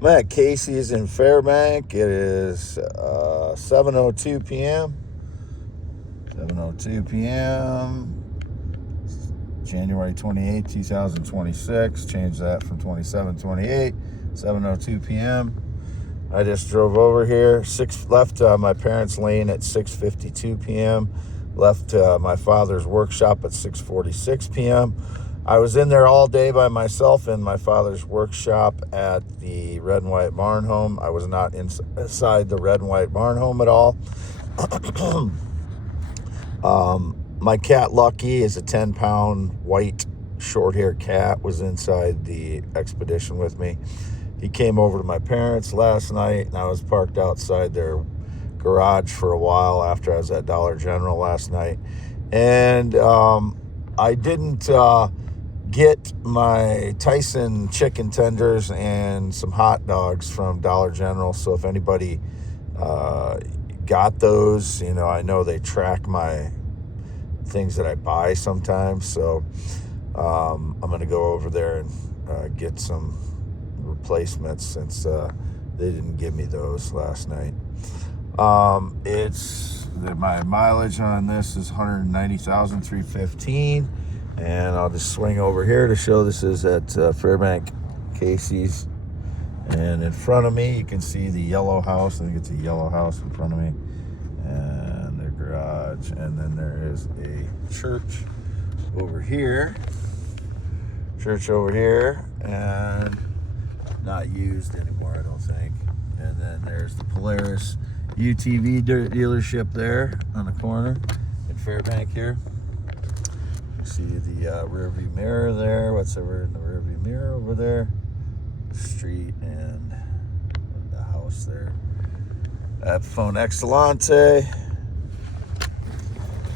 I'm at Casey's in Fairbank. It is 7:02 p.m. 7:02 p.m. January 28, 2026. Change that from 27/28. 7:02 p.m. I just drove over here. Left my parents' lane at 6:52 p.m. Left my father's workshop at 6:46 p.m. I was in there all day by myself in my father's workshop at the Red and White Barn Home. I was not inside the Red and White Barn Home at all. My cat Lucky is a 10-pound white short-haired cat, was inside the expedition with me. He came over to my parents last night, and I was parked outside their garage for a while after I was at Dollar General last night. And I didn't get my Tyson chicken tenders and some hot dogs from Dollar General. So if anybody got those, I know they track my things that I buy sometimes. So I'm going to go over there and get some replacements since they didn't give me those last night. My mileage on this is 190,315, and I'll just swing over here to show this is at Fairbank Casey's. And in front of me, you can see the yellow house. I think it's a yellow house in front of me, and their garage. And then there is a church over here. And not used anymore, I don't think. And then there's the Polaris UTV dealership there on the corner in Fairbank here. You see the rear view mirror there. What's over in the rear view mirror over there? The street and the house there. Phone Excellente.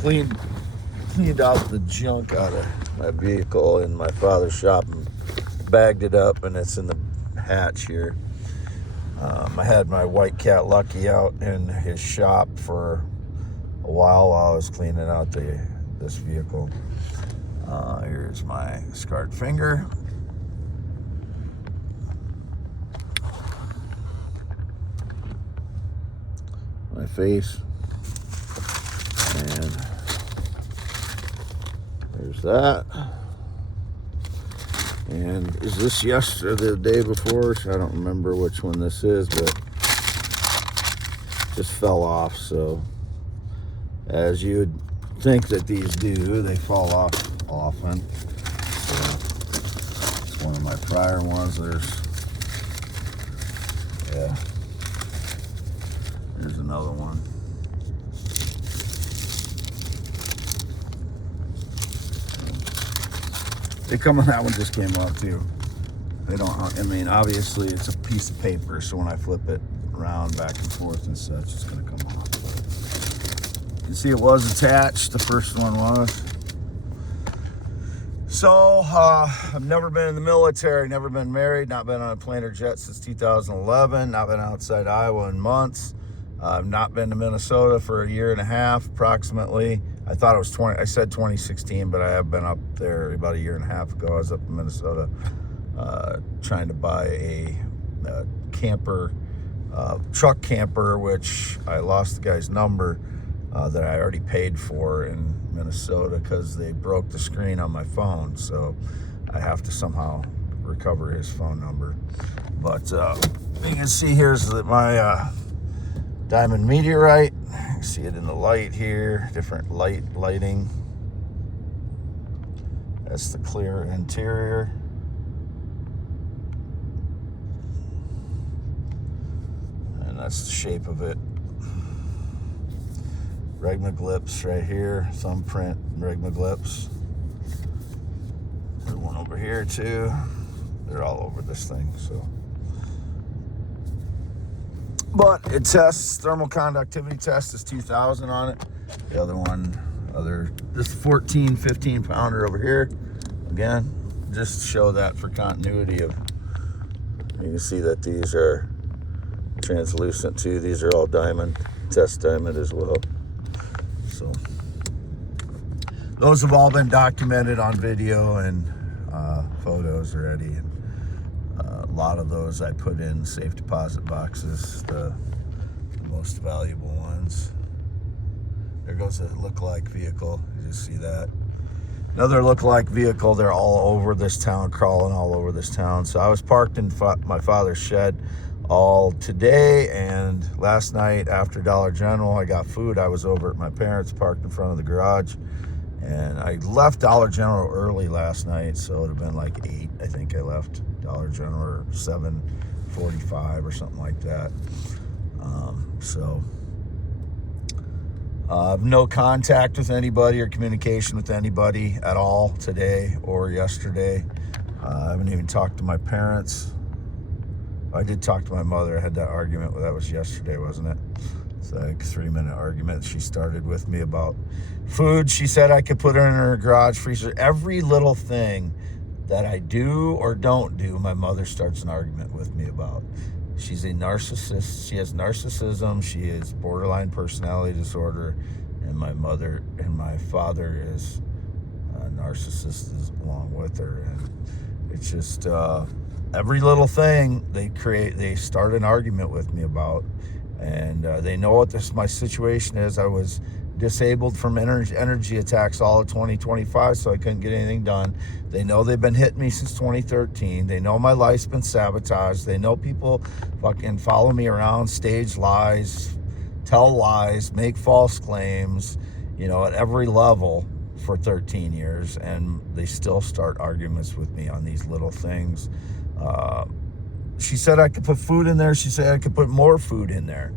Cleaned out the junk out of my vehicle in my father's shop and bagged it up, and it's in the hatch here. I had my white cat Lucky out in his shop for a while I was cleaning out this vehicle. Here's my scarred finger. My face. And there's that. And is this yesterday, the day before? I don't remember which one this is, but just fell off. So as you would think that these do, they fall off often. So it's one of my prior ones. There's another one. That one just came off too. Obviously it's a piece of paper, so when I flip it around back and forth and such, it's gonna come off. But you can see it was attached, the first one was. So, I've never been in the military, never been married, not been on a plane or jet since 2011, not been outside Iowa in months. I've not been to Minnesota for a year and a half, approximately. I thought it was I said 2016, but I have been up there about a year and a half ago. I was up in Minnesota trying to buy a camper, truck camper, which I lost the guy's number that I already paid for in Minnesota because they broke the screen on my phone. So I have to somehow recover his phone number. But you can see here's my diamond meteorite. You see it in the light here, different lighting. That's the clear interior. And that's the shape of it. Regmaglyphs right here, thumbprint regmaglyphs. There's one over here too. They're all over this thing, so. But it tests, thermal conductivity test is 2,000 on it. The other one, this 14, 15 pounder over here. Again, just to show that for continuity of, you can see that these are translucent too. These are all diamond, test diamond as well. So those have all been documented on video and photos already. And lot of those I put in safe deposit boxes, the most valuable ones. There goes a look-alike vehicle. You just see that. Another look-alike vehicle. They're all over this town, crawling all over this town. So I was parked in my father's shed all today, and last night after Dollar General, I got food. I was over at my parents', parked in front of the garage, and I left Dollar General early last night, so it would have been like 8. I think I left Dollar General, or 7:45 or something like that. No contact with anybody or communication with anybody at all today or yesterday. I haven't even talked to my parents. I did talk to my mother. I had that argument. Well, that was yesterday, wasn't it? It's like a 3-minute argument she started with me about food. She said I could put her in her garage freezer. Every little thing that I do or don't do, my mother starts an argument with me about. She's a narcissist. She has narcissism. She is borderline personality disorder. And my mother and my father is a narcissist along with her. And it's just every little thing they start an argument with me about. And they know what my situation is. I was disabled from energy attacks all of 2025, so I couldn't get anything done. They know they've been hitting me since 2013. They know my life's been sabotaged. They know people fucking follow me around, stage lies, tell lies, make false claims, at every level for 13 years, and they still start arguments with me on these little things. She said I could put food in there. She said I could put more food in there.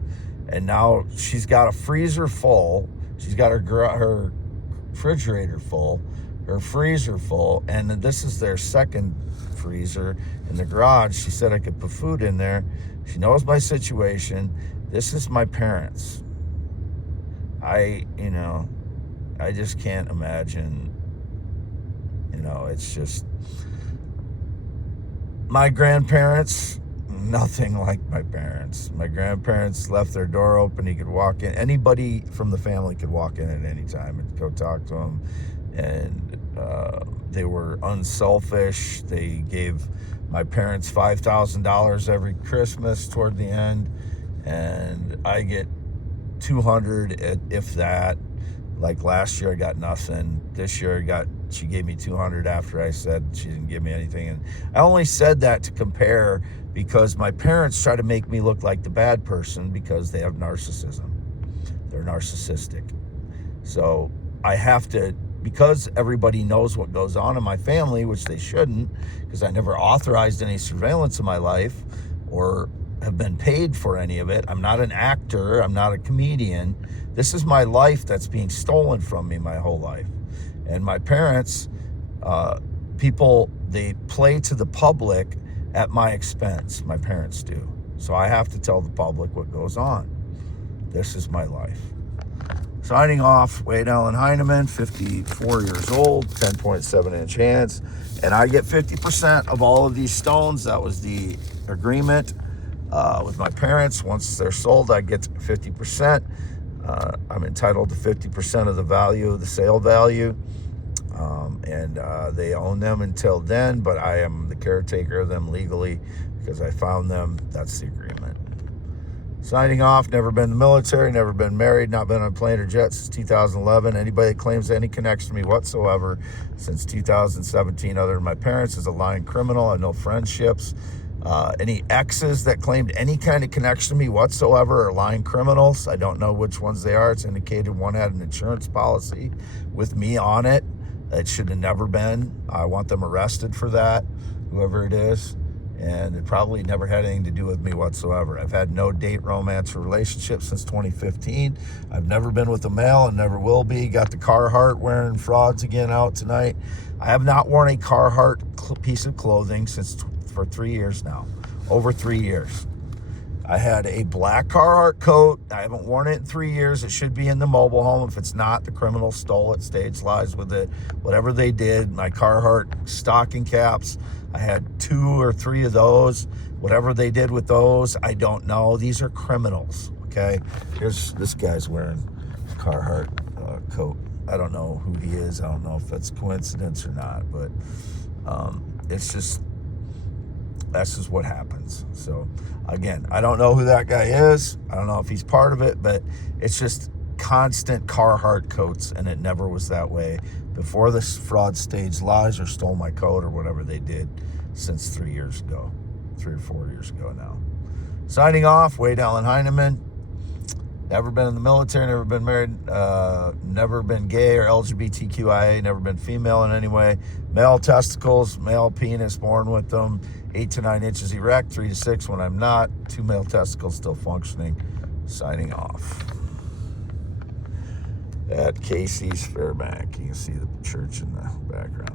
And now she's got a freezer full. She's got her refrigerator full, her freezer full, and this is their second freezer in the garage. She said I could put food in there. She knows my situation. This is my parents. I just can't imagine, it's just my grandparents, nothing like my parents. My grandparents left their door open. He could walk in. Anybody from the family could walk in at any time and go talk to them. And they were unselfish. They gave my parents $5,000 every Christmas toward the end. And I get $200, if that. Like last year, I got nothing. This year, she gave me $200 after I said she didn't give me anything. And I only said that to compare because my parents try to make me look like the bad person because they have narcissism. They're narcissistic. So I have to, because everybody knows what goes on in my family, which they shouldn't, because I never authorized any surveillance in my life or have been paid for any of it. I'm not an actor. I'm not a comedian. This is my life that's being stolen from me my whole life. And my parents, they play to the public at my expense. My parents do. So I have to tell the public what goes on. This is my life. Signing off, Wade Allen Heineman, 54 years old, 10.7-inch hands. And I get 50% of all of these stones. That was the agreement with my parents. Once they're sold, I get 50%. I'm entitled to 50% of the value, the sale value. And they own them until then, but I am the caretaker of them legally because I found them. That's the agreement. Signing off, never been in the military, never been married, not been on a plane or jet since 2011. Anybody that claims any connection to me whatsoever since 2017 other than my parents is a lying criminal. I have no friendships. Any exes that claimed any kind of connection to me whatsoever are lying criminals. I don't know which ones they are. It's indicated one had an insurance policy with me on it. It should have never been. I want them arrested for that, whoever it is. And it probably never had anything to do with me whatsoever. I've had no date, romance, or relationship since 2015. I've never been with a male and never will be. Got the Carhartt wearing frauds again out tonight. I have not worn a Carhartt piece of clothing for 3 years now, over 3 years. I had a black Carhartt coat. I haven't worn it in 3 years. It should be in the mobile home. If it's not, the criminal stole it, stage lies with it, whatever they did. My Carhartt stocking caps, I had 2 or 3 of those. Whatever they did with those, I don't know. These are criminals, okay? Here's this guy's wearing a Carhartt coat. I don't know who he is. I don't know if that's coincidence or not, but it's just, That's just what happens. So again, I don't know who that guy is. I don't know if he's part of it, but it's just constant Carhartt coats, and it never was that way before this fraud staged lies or stole my coat or whatever they did since 3 years ago, 3 or 4 years ago now. Signing off, Wade Allen Heineman. Never been in the military, never been married, never been gay or LGBTQIA, never been female in any way. Male testicles, male penis, born with them, 8 to 9 inches erect, 3 to 6 when I'm not. 2 male testicles still functioning. Signing off. At Casey's Fairbank. You can see the church in the background.